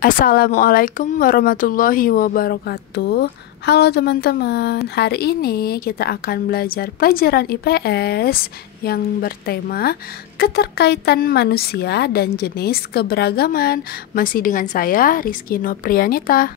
Assalamualaikum warahmatullahi wabarakatuh. Halo teman-teman, hari ini kita akan belajar pelajaran IPS yang bertema keterkaitan manusia dan jenis keberagaman. Masih dengan saya, Rizky Noprianita.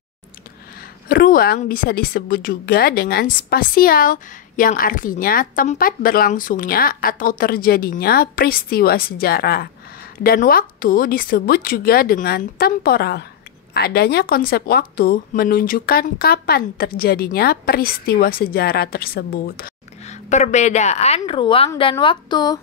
Ruang bisa disebut juga dengan spasial, yang artinya tempat berlangsungnya atau terjadinya peristiwa sejarah. Dan waktu disebut juga dengan temporal. Adanya konsep waktu menunjukkan kapan terjadinya peristiwa sejarah tersebut. Perbedaan ruang dan waktu.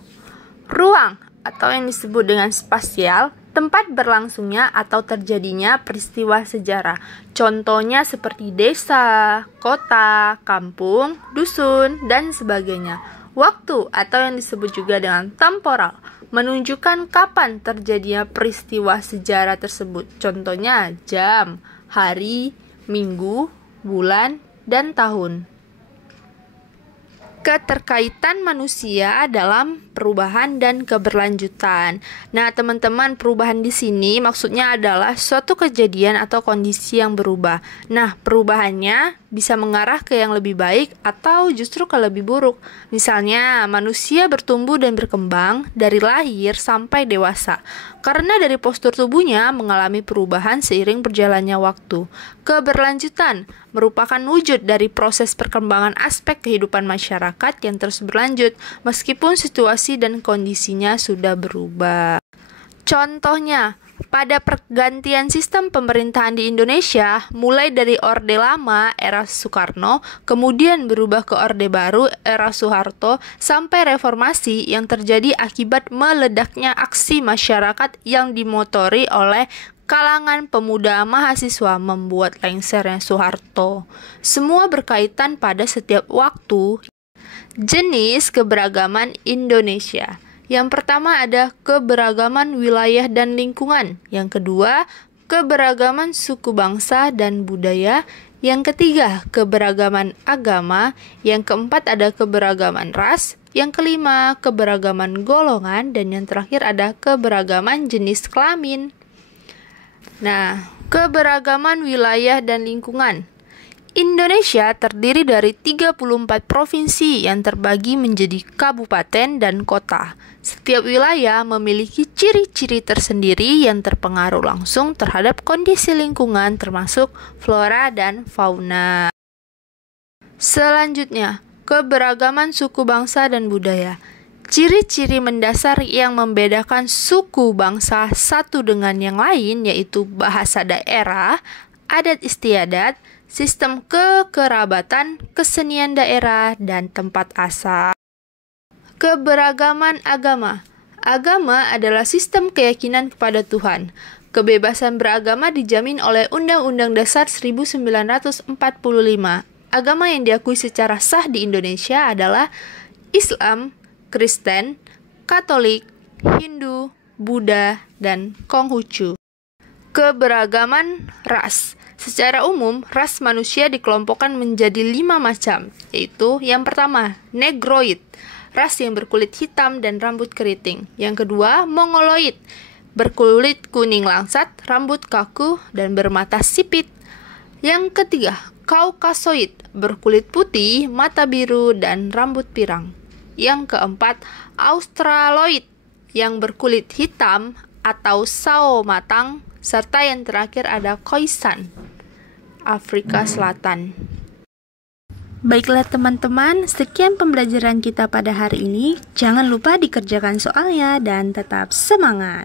Ruang atau yang disebut dengan spasial, tempat berlangsungnya atau terjadinya peristiwa sejarah. Contohnya seperti desa, kota, kampung, dusun, dan sebagainya. Waktu atau yang disebut juga dengan temporal menunjukkan kapan terjadinya peristiwa sejarah tersebut. Contohnya jam, hari, minggu, bulan, dan tahun. Keterkaitan manusia dalam perubahan dan keberlanjutan. Nah, teman-teman, perubahan di sini maksudnya adalah suatu kejadian atau kondisi yang berubah. Nah, perubahannya bisa mengarah ke yang lebih baik atau justru ke lebih buruk. Misalnya, manusia bertumbuh dan berkembang dari lahir sampai dewasa karena dari postur tubuhnya mengalami perubahan seiring berjalannya waktu. Keberlanjutan merupakan wujud dari proses perkembangan aspek kehidupan masyarakat yang terus berlanjut meskipun situasi dan kondisinya sudah berubah. Contohnya, pada pergantian sistem pemerintahan di Indonesia, mulai dari Orde Lama era Soekarno, kemudian berubah ke Orde Baru era Soeharto, sampai reformasi yang terjadi akibat meledaknya aksi masyarakat yang dimotori oleh kalangan pemuda mahasiswa membuat lengsernya Soeharto. Semua berkaitan pada setiap waktu. Jenis keberagaman Indonesia. Yang pertama ada keberagaman wilayah dan lingkungan. Yang kedua, keberagaman suku bangsa dan budaya. Yang ketiga, keberagaman agama. Yang keempat ada keberagaman ras. Yang kelima, keberagaman golongan. Dan yang terakhir ada keberagaman jenis kelamin. Nah, keberagaman wilayah dan lingkungan. Indonesia terdiri dari 34 provinsi yang terbagi menjadi kabupaten dan kota. Setiap wilayah memiliki ciri-ciri tersendiri yang terpengaruh langsung terhadap kondisi lingkungan termasuk flora dan fauna. Selanjutnya, keberagaman suku bangsa dan budaya. Ciri-ciri mendasar yang membedakan suku bangsa satu dengan yang lain yaitu bahasa daerah, adat istiadat, sistem kekerabatan, kesenian daerah, dan tempat asal. Keberagaman agama. Agama adalah sistem keyakinan kepada Tuhan. Kebebasan beragama dijamin oleh Undang-Undang Dasar 1945. Agama yang diakui secara sah di Indonesia adalah Islam, Kristen, Katolik, Hindu, Buddha, dan Konghucu. Keberagaman ras. Secara umum, ras manusia dikelompokkan menjadi 5 macam, yaitu yang pertama, Negroid, ras yang berkulit hitam dan rambut keriting. Yang kedua, Mongoloid, berkulit kuning langsat, rambut kaku, dan bermata sipit. Yang ketiga, Kaukasoid, berkulit putih, mata biru, dan rambut pirang. Yang keempat, Australoid, yang berkulit hitam atau sao matang, serta yang terakhir ada Khoisan, Afrika Selatan. Baiklah teman-teman, sekian pembelajaran kita pada hari ini. Jangan lupa dikerjakan soalnya dan tetap semangat.